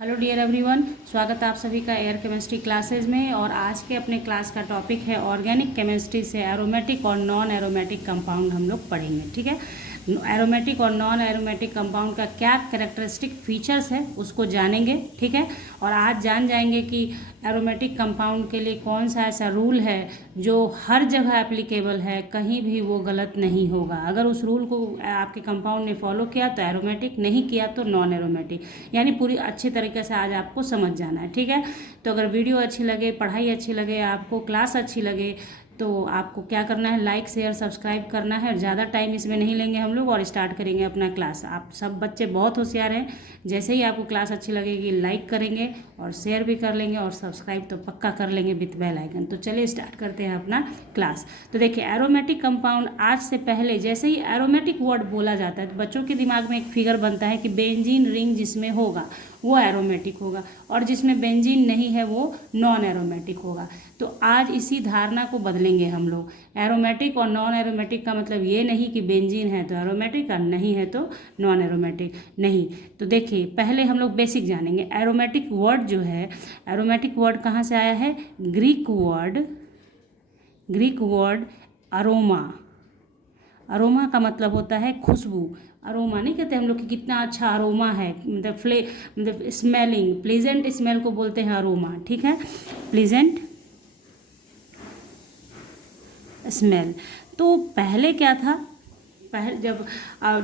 Hello dear everyone, स्वागत है आप सभी का एयर केमिस्ट्री क्लासेज में। और आज के अपने क्लास का टॉपिक है ऑर्गेनिक केमिस्ट्री से एरोमेटिक और नॉन एरोमेटिक कंपाउंड हम लोग पढ़ेंगे। ठीक है, एरोमेटिक और नॉन एरोमेटिक कंपाउंड का क्या कैरेक्टरिस्टिक फीचर्स है उसको जानेंगे। ठीक है, और आज जान जाएंगे कि एरोमेटिक कंपाउंड के लिए कौन सा ऐसा रूल है जो हर जगह एप्लीकेबल है, कहीं भी वो गलत नहीं होगा। अगर उस रूल को आपके कंपाउंड ने फॉलो किया तो एरोमेटिक, नहीं किया तो नॉन एरोमेटिक। यानी पूरी अच्छी तरीके से आज आपको समझ जाना है। ठीक है, तो अगर वीडियो अच्छी लगे, पढ़ाई अच्छी लगे, आपको क्लास अच्छी लगे तो आपको क्या करना है, लाइक शेयर सब्सक्राइब करना है। ज़्यादा टाइम इसमें नहीं लेंगे हम लोग और स्टार्ट करेंगे अपना क्लास। आप सब बच्चे बहुत होशियार हैं, जैसे ही आपको क्लास अच्छी लगेगी लाइक करेंगे और शेयर भी कर लेंगे और सब्सक्राइब तो पक्का कर लेंगे विथ बेल आइकन। तो चलिए स्टार्ट करते हैं अपना क्लास। तो देखिए, एरोमेटिक कंपाउंड, आज से पहले जैसे ही एरोमेटिक वर्ड बोला जाता है तो बच्चों के दिमाग में एक फिगर बनता है कि बेंजीन रिंग जिसमें होगा वो एरोमेटिक होगा और जिसमें बेंजीन नहीं है वो नॉन एरोमेटिक होगा। तो आज इसी धारणा को बदलेंगे हम लोग। एरोमेटिक और नॉन एरोमेटिक का मतलब ये नहीं कि बेंजीन है तो एरोमेटिक और नहीं है तो नॉन एरोमेटिक नहीं। तो देखिए, पहले हम लोग बेसिक जानेंगे। एरोमेटिक वर्ड जो है, एरोमेटिक वर्ड कहाँ से आया है? Greek word aroma. अरोमा का मतलब होता है खुशबू। अरोमा नहीं कहते हम लोग कि कितना अच्छा अरोमा है, मतलब स्मेलिंग, प्लीजेंट स्मेल को बोलते हैं अरोमा। ठीक है, प्लीजेंट स्मेल। तो पहले क्या था, पहले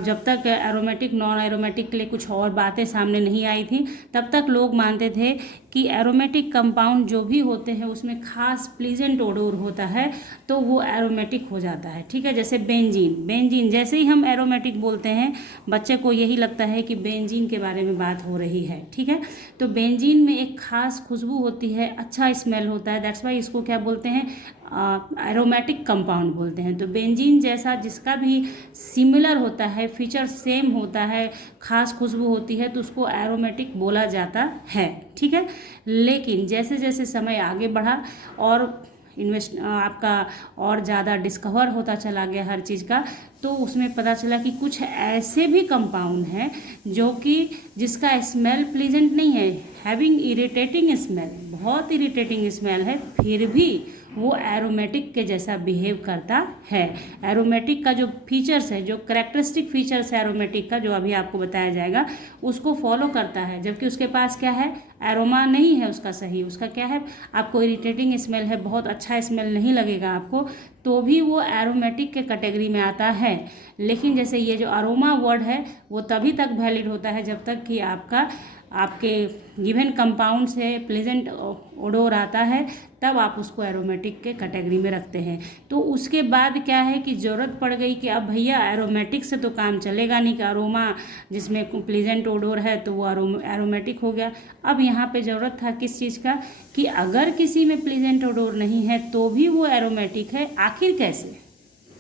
जब तक एरोमेटिक नॉन एरोमेटिक के लिए कुछ और बातें सामने नहीं आई थी, तब तक लोग मानते थे कि एरोमेटिक कंपाउंड जो भी होते हैं उसमें खास प्लीजेंट ओडोर होता है तो वो एरोमेटिक हो जाता है। ठीक है, जैसे बेंजीन जैसे ही हम एरोमेटिक बोलते हैं बच्चे को यही लगता है कि बेंजीन के बारे में बात हो रही है। ठीक है, तो बेंजीन में एक खास खुशबू होती है, अच्छा स्मेल होता है, दैट्स वाई इसको क्या बोलते हैं, एरोमेटिक कंपाउंड बोलते हैं। तो बेंजीन जैसा जिसका भी सिमिलर होता है, फीचर सेम होता है, खास खुशबू होती है तो उसको एरोमेटिक बोला जाता है। ठीक है, लेकिन जैसे जैसे समय आगे बढ़ा और आपका और ज़्यादा डिस्कवर होता चला गया हर चीज़ का, तो उसमें पता चला कि कुछ ऐसे भी कंपाउंड हैं जो कि जिसका स्मेल प्लीजेंट नहीं है, हैविंग इरिटेटिंग स्मेल, बहुत इरिटेटिंग स्मेल है, फिर भी वो एरोमेटिक के जैसा बिहेव करता है। एरोमेटिक का जो फीचर्स है, जो कैरेक्टरिस्टिक फीचर्स है एरोमेटिक का, जो अभी आपको बताया जाएगा, उसको फॉलो करता है। जबकि उसके पास क्या है, एरोमा नहीं है उसका सही, उसका क्या है, आपको इरिटेटिंग स्मेल है, बहुत अच्छा स्मेल नहीं लगेगा आपको, तो भी वो एरोमेटिक के कैटेगरी में आता है। लेकिन जैसे ये जो अरोमा वर्ड है वो तभी तक वैलिड होता है जब तक कि आपके गिवन कंपाउंड से प्लेजेंट ओडोर आता है, तब आप उसको एरोमेटिक के कैटेगरी में रखते हैं। तो उसके बाद क्या है कि ज़रूरत पड़ गई कि अब भैया एरोमेटिक से तो काम चलेगा नहीं, कि अरोमा जिसमें प्लेजेंट ओडोर है तो वो एरोमेटिक हो गया। अब यहाँ पे ज़रूरत था किस चीज़ का, कि अगर किसी में प्लेजेंट ओडोर नहीं है तो भी वो एरोमेटिक है। आखिर कैसे?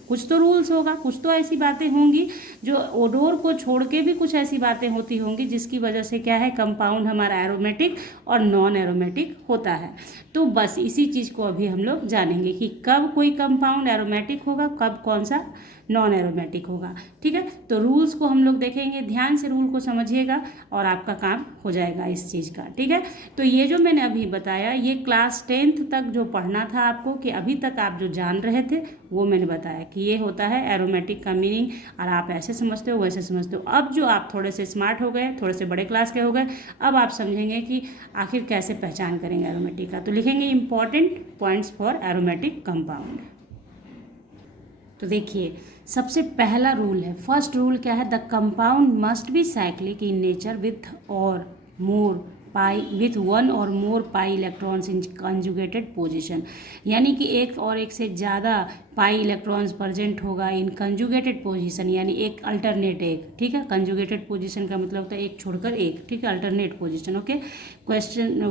कुछ तो रूल्स होगा, कुछ तो ऐसी बातें होंगी जो ओडोर को छोड़ के भी कुछ ऐसी बातें होती होंगी जिसकी वजह से क्या है, कंपाउंड हमारा एरोमेटिक और नॉन एरोमेटिक होता है। तो बस इसी चीज़ को अभी हम लोग जानेंगे कि कब कोई कंपाउंड एरोमेटिक होगा, कब कौन सा नॉन एरोमेटिक होगा। ठीक है, तो रूल्स को हम लोग देखेंगे, ध्यान से रूल को समझिएगा और आपका काम हो जाएगा इस चीज़ का। ठीक है, तो ये जो मैंने अभी बताया ये क्लास 10th तक जो पढ़ना था आपको, कि अभी तक आप जो जान रहे थे वो मैंने बताया कि ये होता है एरोमेटिक का मीनिंग, और आप ऐसे समझते हो वैसे समझते हो। अब जो आप थोड़े से स्मार्ट हो गए, थोड़े से बड़े क्लास के हो गए, अब आप समझेंगे कि आखिर कैसे पहचान करेंगे एरोमेटिक का। तो लिखेंगे important points for aromatic compound. तो देखिए, सबसे पहला रूल है, फर्स्ट रूल क्या है, the compound must be cyclic in nature with one or more pi electrons in conjugated position. यानी कि एक और एक से ज़्यादा पाई इलेक्ट्रॉन्स प्रेजेंट होगा इन कंजुगेटेड पोजीशन, यानी एक अल्टरनेट एक। ठीक है, कंजुगेटेड पोजीशन का मतलब होता है एक छोड़कर एक। ठीक है, alternate position. Okay, question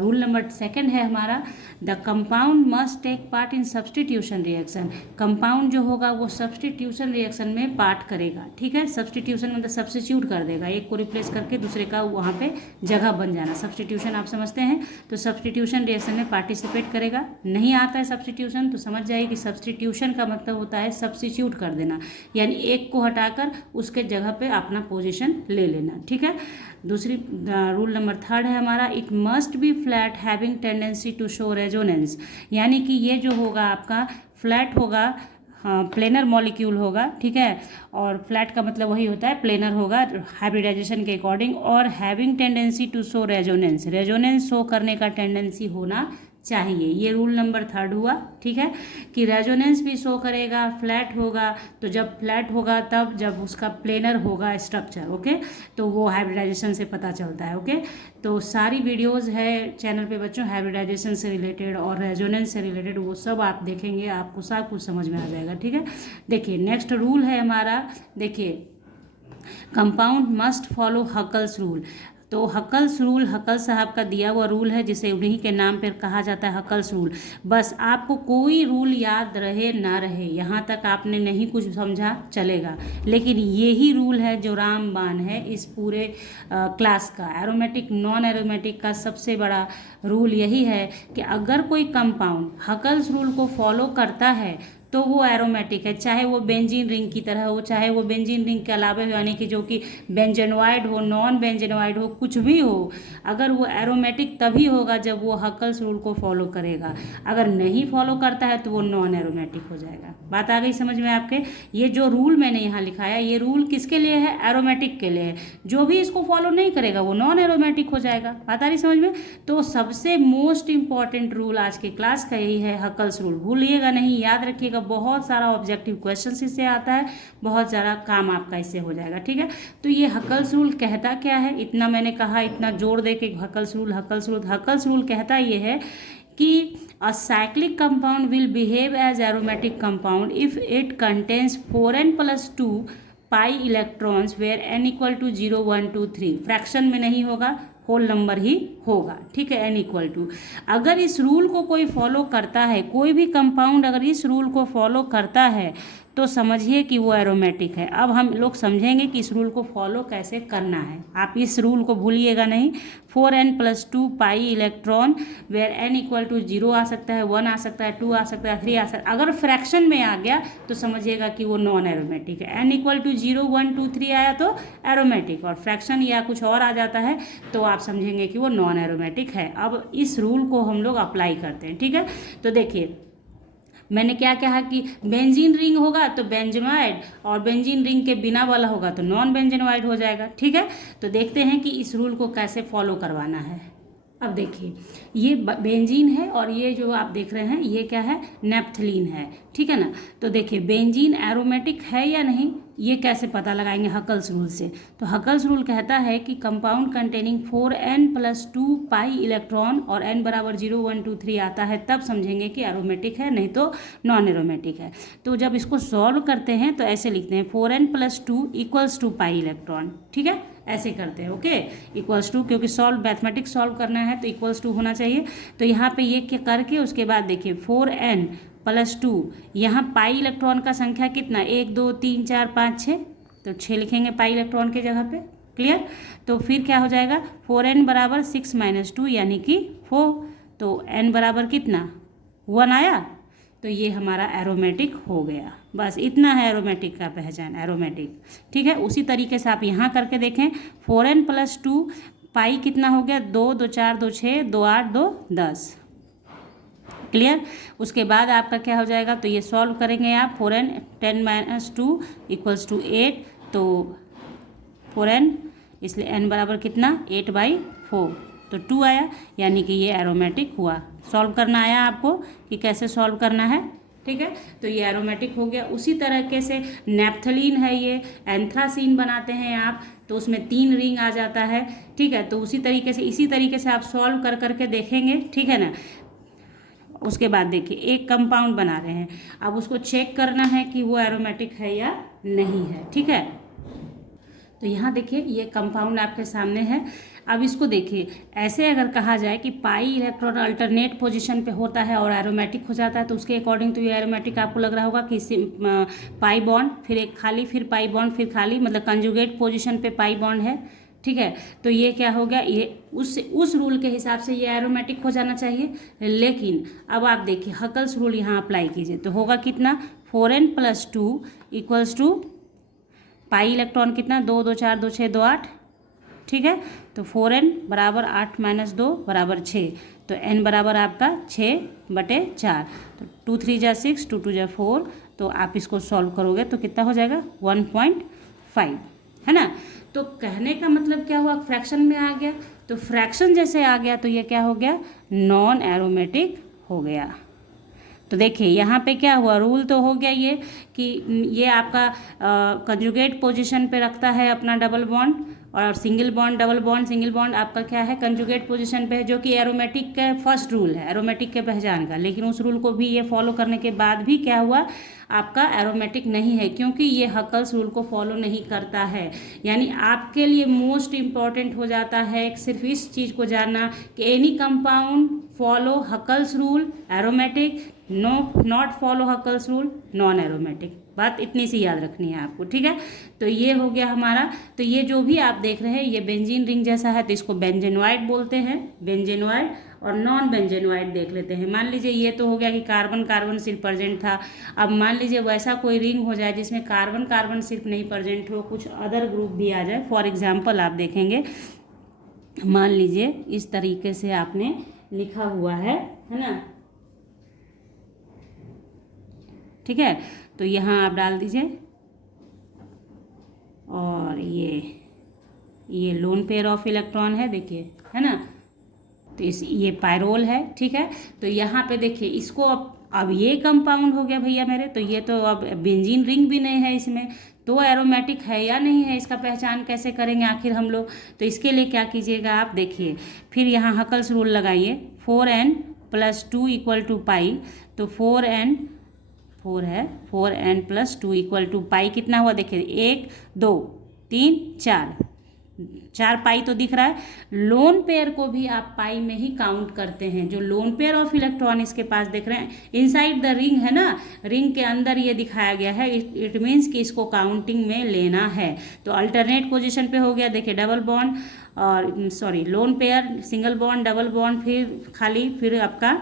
rule number 2 है हमारा, the compound must take part in substitution reaction. Compound जो होगा वो सब्सटीट्यूशन रिएक्शन में पार्ट करेगा। ठीक है, सब्सटीट्यूशन मतलब सब्स्टिट्यूट कर देगा, एक को रिप्लेस करके दूसरे का वहाँ पे जगह बन जाना। सब्स्टिट्यूशन आप समझते हैं, तो सब्स्टिट्यूशन रिएक्शन में पार्टिसिपेट करेगा। नहीं आता है सब्स्टिट्यूशन तो समझ जाइए कि सब्स्टिट्यूशन का मतलब होता है सब्स्टिट्यूट कर देना, यानी एक को हटाकर उसके जगह पे अपना पोजीशन ले लेना। ठीक है। दूसरी रूल नंबर 3 है हमारा, it must be flat having tendency to show resonance, यानी कि ये जो होगा आपका फ्लैट होगा, हाँ प्लेनर मॉलिक्यूल होगा। ठीक है, और फ्लैट का मतलब वही होता है प्लेनर होगा हाइब्रिडाइजेशन के अकॉर्डिंग, और having tendency to show resonance, resonance show करने का टेंडेंसी होना चाहिए। ये रूल नंबर 3 हुआ। ठीक है, कि रेजोनेंस भी शो करेगा, फ्लैट होगा, तो जब फ्लैट होगा तब जब उसका प्लेनर होगा स्ट्रक्चर, ओके, तो वो हाइब्रिडाइजेशन से पता चलता है। ओके, तो सारी वीडियोस है चैनल पे बच्चों हाइब्रिडाइजेशन से रिलेटेड और रेजोनेंस से रिलेटेड, वो सब आप देखेंगे, आपको सब कुछ समझ में आ जाएगा। ठीक है, देखिए नेक्स्ट रूल है हमारा, देखिए compound must follow Huckel's rule. तो हकल्स रूल हकल साहब का दिया हुआ रूल है, जिसे उन्हीं के नाम पर कहा जाता है हकल्स रूल। बस आपको कोई रूल याद रहे ना रहे, यहाँ तक आपने नहीं कुछ समझा चलेगा, लेकिन यही रूल है जो रामबाण है इस पूरे क्लास का। एरोमेटिक नॉन एरोमेटिक का सबसे बड़ा रूल यही है कि अगर कोई कंपाउंड हकल्स रूल को फॉलो करता है तो वो एरोमेटिक है, चाहे वो बेंजीन रिंग की तरह हो, चाहे वो बेंजीन रिंग के अलावा यानी कि जो कि बेंजेनोइड हो, नॉन बेंजेनोइड हो, कुछ भी हो, अगर वो एरोमेटिक तभी होगा जब वो हकल्स रूल को फॉलो करेगा। अगर नहीं फॉलो करता है तो वो नॉन एरोमेटिक हो जाएगा। बात आ गई समझ में आपके? ये जो रूल मैंने यहाँ लिखाया, ये रूल किसके लिए है? एरोमेटिक के लिए है। जो भी इसको फॉलो नहीं करेगा वो नॉन एरोमेटिक हो जाएगा। बात आ रही समझ में? तो सबसे मोस्ट इंपॉर्टेंट रूल आज के क्लास का यही है, हकल्स रूल। भूलिएगा नहीं, याद रखिएगा, बहुत सारा ऑब्जेक्टिव क्वेश्चन इससे आता है, बहुत सारा काम आपका इससे हो जाएगा। ठीक है, तो ये हकल्स रूल कहता क्या है, इतना मैंने कहा, इतना जोर दे के हकल्स रूल कहता ये है कि a cyclic compound will behave as aromatic compound if it contains 4n plus 2 pi electrons where n equal to 0 1 2 3, fraction में नहीं होगा, होल नंबर ही होगा। ठीक है, n इक्वल टू, अगर इस रूल को कोई फॉलो करता है, कोई भी कंपाउंड अगर इस रूल को फॉलो करता है तो समझिए कि वो एरोमेटिक है। अब हम लोग समझेंगे कि इस रूल को फॉलो कैसे करना है। आप इस रूल को भूलिएगा नहीं। 4n plus 2 pi electron where n equal to 0 आ सकता है, 1 आ सकता है, 2 आ सकता है, 3 आ सकता है। अगर फ्रैक्शन में आ गया तो समझिएगा कि वो नॉन एरोमेटिक है। n इक्वल टू 0 1 2 3 आया तो एरोमेटिक, और फ्रैक्शन या कुछ और आ जाता है तो आप समझेंगे कि वो नॉन एरोमेटिक है। अब इस रूल को हम लोग अप्लाई करते हैं। ठीक है, तो देखिए मैंने क्या कहा कि बेंजीन रिंग होगा तो बेंजेनोइड, और बेंजीन रिंग के बिना वाला होगा तो नॉन बेंजेनोइड हो जाएगा। ठीक है, तो देखते हैं कि इस रूल को कैसे फॉलो करवाना है। अब देखिए ये बेंजीन है और ये जो आप देख रहे हैं ये क्या है? नेप्थलीन है। ठीक है ना, तो देखिए बेंजीन एरोमेटिक है या नहीं, ये कैसे पता लगाएंगे? हकल्स रूल से। तो हकल्स रूल कहता है कि compound containing 4n plus 2 pi electron और n बराबर 0 1 2 3 आता है तब समझेंगे कि एरोमेटिक है, नहीं तो नॉन एरोमेटिक है। तो जब इसको सॉल्व करते हैं तो ऐसे लिखते हैं 4n plus 2 equals to pi electron. ठीक है, ऐसे करते हैं। ओके, इक्वल्स टू, क्योंकि सॉल्व मैथमेटिक्स सॉल्व करना है तो इक्वल्स टू होना चाहिए। तो यहाँ पे ये क्या करके उसके बाद देखिए 4n plus 2, यहाँ पाई इलेक्ट्रॉन का संख्या कितना? 1 2 3 4 5 6, तो 6 लिखेंगे पाई इलेक्ट्रॉन की जगह पे। क्लियर? तो फिर क्या हो जाएगा? 4n बराबर 6 - 2 यानी कि 4, तो n बराबर कितना? 1 आया, तो ये हमारा एरोमेटिक हो गया। बस इतना है एरोमेटिक का पहचान, एरोमेटिक। ठीक है, उसी तरीके से आप यहाँ करके देखें 4n plus 2 पाई कितना हो गया? 2 2 4 2 6 2 8 2 10। क्लियर? उसके बाद आपका क्या हो जाएगा? तो ये सॉल्व करेंगे आप, 4n 10 - 2 इक्वल्स टू 8, तो 4n, इसलिए n बराबर कितना? 8/4, तो 2 आया, यानी कि ये एरोमेटिक हुआ। सॉल्व करना आया आपको कि कैसे सॉल्व करना है? ठीक है, तो ये एरोमेटिक हो गया। उसी तरीके से नेप्थलीन है, ये एंथ्रासीन बनाते हैं आप, तो उसमें 3 रिंग आ जाता है। ठीक है, तो उसी तरीके से इसी तरीके से आप सॉल्व कर करके देखेंगे। ठीक है ना, उसके बाद देखिए एक कंपाउंड बना रहे हैं, अब उसको चेक करना है कि वो एरोमेटिक है या नहीं है। ठीक है, तो यहाँ देखिए ये कंपाउंड आपके सामने है। अब इसको देखिए, ऐसे अगर कहा जाए कि पाई इलेक्ट्रॉन अल्टरनेट पोजीशन पे होता है और एरोमेटिक हो जाता है, तो उसके अकॉर्डिंग तो ये एरोमेटिक आपको लग रहा होगा कि पाई बॉन्ड, फिर एक खाली, फिर पाई बॉन्ड, फिर खाली, मतलब कंजुगेट पोजीशन पे पाई बॉन्ड है। ठीक है। तो ये क्या हो गया, ये उस रूल के हिसाब से ये एरोमेटिक हो जाना चाहिए। लेकिन अब आप देखिए हकल्स रूल यहाँ अप्लाई कीजिए तो होगा कितना, 4n+2 equals to pi electron कितना, 2 2 4 2 6 2 8, ठीक है। तो 4n बराबर 8 - 2 बराबर 6, तो n बराबर आपका 6/4, तो 2 3 जा 6, 2 2 जा 4, तो आप इसको सॉल्व करोगे तो कितना हो जाएगा 1.5, है ना। तो कहने का मतलब क्या हुआ, फ्रैक्शन में आ गया, तो फ्रैक्शन जैसे आ गया तो ये क्या हो गया, नॉन एरोमेटिक हो गया। तो देखिए यहाँ पे क्या हुआ, रूल तो हो गया ये कि ये आपका कंजुगेट पोजीशन पे रखता है अपना डबल बॉन्ड, और single bond double bond single bond आपका क्या है, कंजुगेट पोजीशन पे है, जो कि एरोमेटिक का फर्स्ट रूल है, एरोमेटिक के पहचान का। लेकिन उस रूल को भी ये फॉलो करने के बाद भी क्या हुआ, आपका एरोमेटिक नहीं है, क्योंकि ये हकल्स रूल को फॉलो नहीं करता है। यानी आपके लिए मोस्ट इम्पॉर्टेंट हो जाता है सिर्फ इस चीज़ को जानना कि any compound follow Huckel's rule aromatic, not follow Huckel's rule non aromatic. बात इतनी सी याद रखनी है आपको, ठीक है। तो ये हो गया हमारा। तो ये जो भी आप देख रहे हैं ये बेंजीन रिंग जैसा है, तो इसको बेंजेनॉइड बोलते हैं, बेंजेनॉइड। और नॉन बेंजेनॉइड देख लेते हैं। मान लीजिए ये तो हो गया कि कार्बन कार्बन सिर्फ प्रेजेंट था। अब मान लीजिए वैसा कोई रिंग हो जाए जिसमें कार्बन कार्बन सिर्फ नहीं प्रेजेंट हो, कुछ अदर ग्रुप भी आ जाए। फॉर एग्जाम्पल आप देखेंगे, मान लीजिए इस तरीके से आपने लिखा हुआ है ना, ठीक है। तो यहाँ आप डाल दीजिए, और ये लोन पेयर ऑफ इलेक्ट्रॉन है, देखिए, है ना। तो ये पायरोल है, ठीक है। तो यहाँ पे देखिए इसको अब ये कंपाउंड हो गया भैया मेरे, तो ये तो अब बेंजीन रिंग भी नहीं है इसमें, तो एरोमेटिक है या नहीं है इसका पहचान कैसे करेंगे आखिर हम लोग। तो इसके लिए क्या कीजिएगा आप, देखिए फिर यहाँ हकल्स रूल लगाइए, 4n+2 इक्वल टू पाई, तो 4n+2 इक्वल टू पाई कितना हुआ, देखिए 1 2 3 4 पाई तो दिख रहा है। लोन पेयर को भी आप पाई में ही काउंट करते हैं, जो लोन पेयर ऑफ इलेक्ट्रॉन इसके पास देख रहे हैं इनसाइड द रिंग है ना, रिंग के अंदर ये दिखाया गया है, इट मीन्स कि इसको काउंटिंग में लेना है। तो अल्टरनेट पोजीशन पे हो गया, देखिए डबल बॉन्ड और sorry lone pair, single bond double bond, फिर खाली, फिर आपका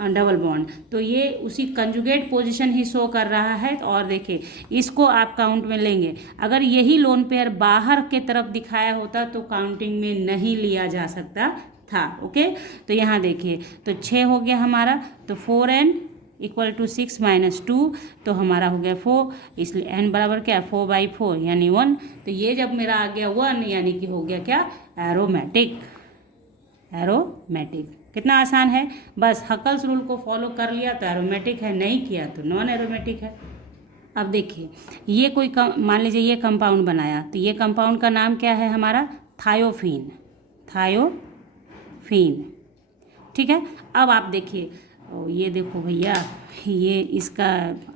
डबल बॉन्ड, तो ये उसी कंजुगेट पोजीशन ही शो कर रहा है। और देखिए इसको आप काउंट में लेंगे, अगर यही लोन पेयर बाहर के तरफ दिखाया होता तो काउंटिंग में नहीं लिया जा सकता था। ओके, तो यहाँ देखिए तो 6 हो गया हमारा, तो 4n इक्वल टू 6 - 2, तो हमारा हो गया 4, इसलिए n बराबर क्या, 4/4 यानी 1। तो ये जब मेरा आ गया 1 यानी कि हो गया क्या, एरोमेटिक। एरोमेटिक कितना आसान है, बस हकल्स रूल को फॉलो कर लिया तो एरोमेटिक है, नहीं किया तो नॉन एरोमेटिक है। अब देखिए ये कोई मान लीजिए ये कंपाउंड बनाया, तो ये कंपाउंड का नाम क्या है हमारा, थायोफीन, थायोफीन, ठीक है। अब आप देखिए ये देखो भैया, ये इसका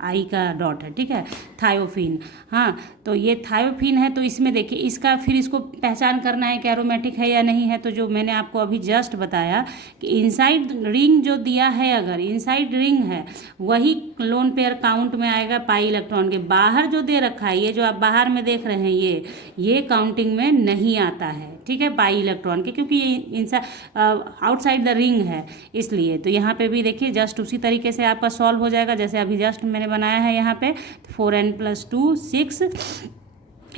आई का डॉट है, ठीक है, थायोफीन। हाँ, तो ये थायोफीन है, तो इसमें देखिए इसका फिर इसको पहचान करना है कि एरोमेटिक है या नहीं है। तो जो मैंने आपको अभी जस्ट बताया कि इनसाइड रिंग जो दिया है, अगर इनसाइड रिंग है वही लोन पेयर काउंट में आएगा पाई इलेक्ट्रॉन के। बाहर जो दे रखा है, ये जो आप बाहर में देख रहे हैं, ये काउंटिंग में नहीं आता है, ठीक है, पाई इलेक्ट्रॉन के, क्योंकि ये आउटसाइड द रिंग है इसलिए। तो यहाँ पे भी देखिए जस्ट उसी तरीके से आपका सॉल्व हो जाएगा जैसे अभी जस्ट मैंने बनाया है यहाँ पे, 4n+2 6,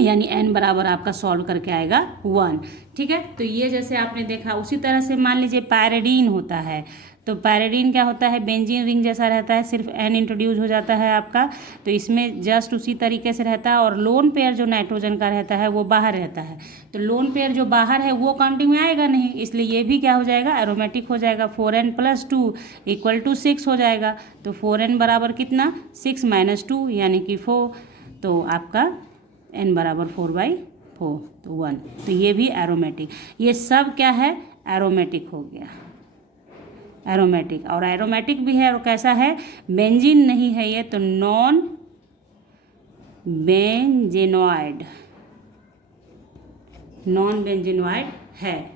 यानी n बराबर आपका सॉल्व करके आएगा 1, ठीक है। तो ये जैसे आपने देखा उसी तरह से मान लीजिए पैराडीन होता है, तो पैराडीन क्या होता है, बेंजीन रिंग जैसा रहता है, सिर्फ n इंट्रोड्यूस हो जाता है आपका, तो इसमें जस्ट उसी तरीके से रहता है। और लोन पेयर जो नाइट्रोजन का रहता है वो बाहर रहता है, तो लोन पेयर जो बाहर है वो काउंटिंग में आएगा नहीं, इसलिए ये भी क्या हो जाएगा, एरोमेटिक हो जाएगा। 4n+2 इक्वल टू 6 हो जाएगा, तो 4n बराबर कितना, 6 - 2 यानी कि 4, तो आपका n बराबर 4/4, तो 1, तो ये भी एरोमेटिक। ये सब क्या है, एरोमेटिक हो गया, एरोमेटिक। और एरोमेटिक भी है, और कैसा है, बेंजीन नहीं है ये, तो नॉन बेंजेनॉइड, नॉन बेंजेनॉइड है,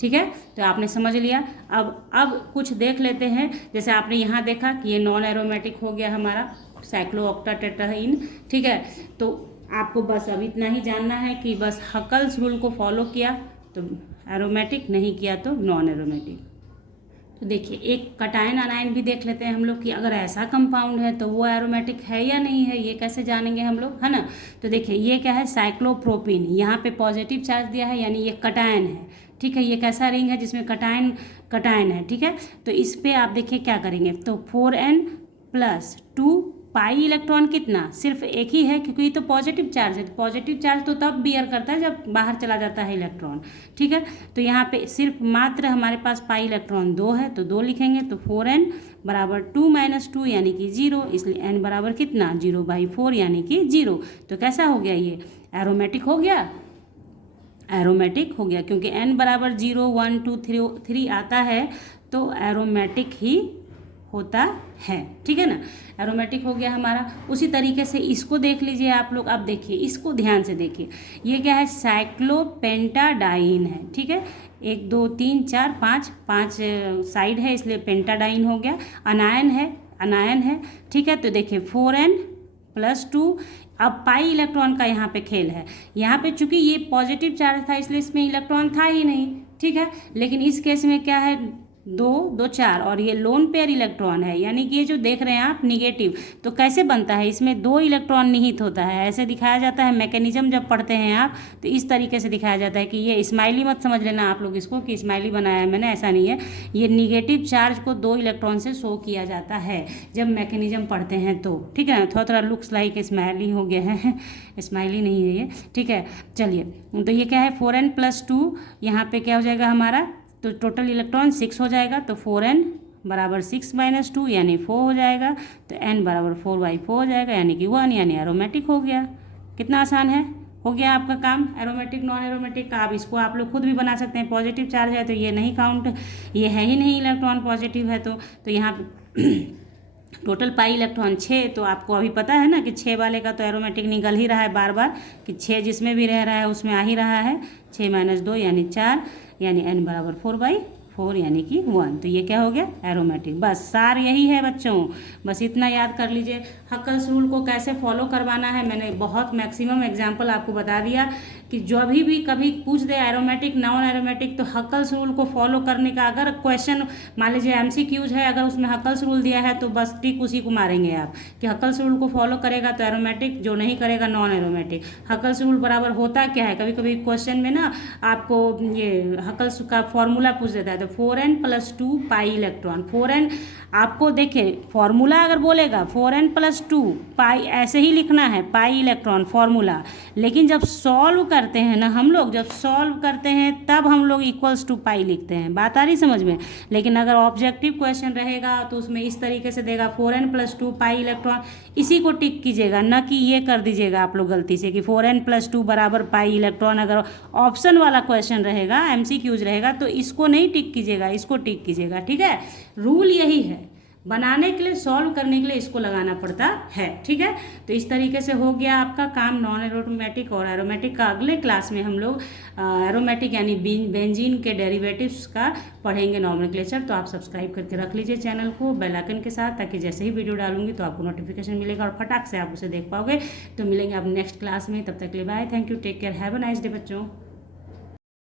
ठीक है। तो आपने समझ लिया। अब कुछ देख लेते हैं, जैसे आपने यहाँ देखा कि ये नॉन एरोमेटिक हो गया हमारा साइक्लोऑक्टाटेट्राइन, ठीक है। तो आपको बस अब इतना ही जानना है कि बस हकल्स रूल को फॉलो किया तो एरोमेटिक, नहीं किया तो नॉन एरोमेटिक। तो देखिए एक कटायन अनायन भी देख लेते हैं हम लोग कि अगर ऐसा कंपाउंड है तो वो एरोमेटिक है या नहीं है, ये कैसे जानेंगे हम लोग, है ना। तो देखिए ये क्या है, साइक्लोप्रोपीन, यहाँ पे पॉजिटिव चार्ज दिया है यानी ये कटायन है, ठीक है। ये कैसा रिंग है जिसमें कटायन कटायन है, ठीक है। तो इस पर आप देखिए क्या करेंगे, तो 4n + 2 पाई इलेक्ट्रॉन कितना, सिर्फ एक ही है क्योंकि ये तो पॉजिटिव चार्ज है। पॉजिटिव चार्ज तो तब बियर करता है जब बाहर चला जाता है इलेक्ट्रॉन, ठीक है। तो यहाँ पे सिर्फ मात्र हमारे पास पाई इलेक्ट्रॉन 2 है तो 2 लिखेंगे। तो 4n = 2 - 2 यानी कि 0, इसलिए n बराबर कितना 0/4 यानी कि 0। तो कैसा हो गया, ये एरोमेटिक हो गया, एरोमेटिक हो गया क्योंकि n बराबर 0 1 2 3 आता है तो एरोमेटिक ही होता है, ठीक है ना। एरोमेटिक हो गया हमारा। उसी तरीके से इसको देख लीजिए आप लोग। अब देखिए इसको ध्यान से देखिए, ये क्या है, साइक्लोपेंटाडाइन है, ठीक है। 1 2 3 4 5 साइड है इसलिए पेंटाडाइन हो गया। अनायन है, ठीक है। तो देखिए 4n + 2। अब पाई इलेक्ट्रॉन का यहाँ पे खेल है, यहाँ पे चूंकि ये पॉजिटिव चार्ज था इसलिए इसमें इलेक्ट्रॉन था ही नहीं, ठीक है। लेकिन इस केस में क्या है, 2 2 4 और ये लोन पेयर इलेक्ट्रॉन है यानी कि ये जो देख रहे हैं आप निगेटिव। तो कैसे बनता है, इसमें 2 इलेक्ट्रॉन निहित होता है, ऐसे दिखाया जाता है। मैकेनिज्म जब पढ़ते हैं आप तो इस तरीके से दिखाया जाता है कि ये स्माइली मत समझ लेना आप लोग इसको कि स्माइली बनाया है मैंने, ऐसा नहीं है। ये निगेटिव चार्ज को 2 इलेक्ट्रॉन से शो किया जाता है जब मैकेनिज्म पढ़ते हैं तो, ठीक है ना। थोड़ा लुक्स लाइक स्माइली हो गया है, स्माइली नहीं है ये, ठीक है। चलिए तो ये क्या है, 4n + 2, यहाँ पे क्या हो जाएगा हमारा, तो टोटल इलेक्ट्रॉन 6 हो जाएगा। तो 4n = 6 - 2 यानी 4 हो जाएगा। तो n = 4/4 हो जाएगा यानी कि 1, यानी एरोमेटिक हो गया। कितना आसान है, हो गया आपका काम एरोमेटिक नॉन एरोमेटिक का। अब इसको आप लोग खुद भी बना सकते हैं। पॉजिटिव चार्ज है तो ये नहीं काउंट, ये है ही नहीं इलेक्ट्रॉन पॉजिटिव है तो यहाँ पे टोटल पाई इलेक्ट्रॉन 6। तो आपको अभी पता है ना कि 6 वाले का तो एरोमेटिक निकल ही रहा है बार बार, कि 6 जिसमें भी रह रहा है उसमें आ ही रहा है। 6 - 2 यानी 4, यानी n = 4/4 यानी कि 1। तो ये क्या हो गया, एरोमेटिक। बस सार यही है बच्चों, बस इतना याद कर लीजिए। हकल्स रूल को कैसे फॉलो करवाना है मैंने बहुत मैक्सिमम एग्जाम्पल आपको बता दिया कि जो भी कभी पूछ दे एरोमेटिक नॉन एरोमेटिक तो हकल्स रूल को फॉलो करने का। अगर क्वेश्चन मान लीजिए MCQs है, अगर उसमें हकल्स रूल दिया है तो बस टिक उसी को मारेंगे आप कि हकल्स रूल को फॉलो करेगा तो एरोमेटिक, जो नहीं करेगा नॉन एरोमेटिक। हकल्स रूल बराबर होता क्या है, कभी कभी क्वेश्चन में ना आपको ये हकल्स का फॉर्मूला पूछ देता है। तो 4n + 2 पाई इलेक्ट्रॉन, 4n आपको देखिए फॉर्मूला अगर बोलेगा 4n + 2 पाई, ऐसे ही लिखना है पाई इलेक्ट्रॉन फॉर्मूला। लेकिन जब सॉल्व करते हैं ना हम लोग, जब सॉल्व करते हैं तब हम लोग = पाई लिखते हैं। बात आ रही समझ में। लेकिन अगर ऑब्जेक्टिव क्वेश्चन रहेगा तो उसमें इस तरीके से देगा 4n + 2 पाई इलेक्ट्रॉन, इसी को टिक कीजिएगा, न कि ये कर दीजिएगा आप लोग गलती से कि 4n + 2 = पाई इलेक्ट्रॉन। अगर ऑप्शन वाला क्वेश्चन रहेगा, MCQs रहेगा तो इसको नहीं टिक कीजिएगा, इसको टिक कीजिएगा, ठीक है। रूल यही है, बनाने के लिए सॉल्व करने के लिए इसको लगाना पड़ता है, ठीक है। तो इस तरीके से हो गया आपका काम नॉन एरोमेटिक और एरोमेटिक का। अगले क्लास में हम लोग एरोमेटिक यानी बेंजीन के डेरिवेटिव्स का पढ़ेंगे नॉमेनक्लेचर। तो आप सब्सक्राइब करके रख लीजिए चैनल को बेल आइकन के साथ, ताकि जैसे ही वीडियो डालूंगी तो आपको नोटिफिकेशन मिलेगा और फटाक से आप उसे देख पाओगे। तो मिलेंगे आप नेक्स्ट क्लास में, तब तक के लिए bye, thank you, take care, have a nice day बच्चों।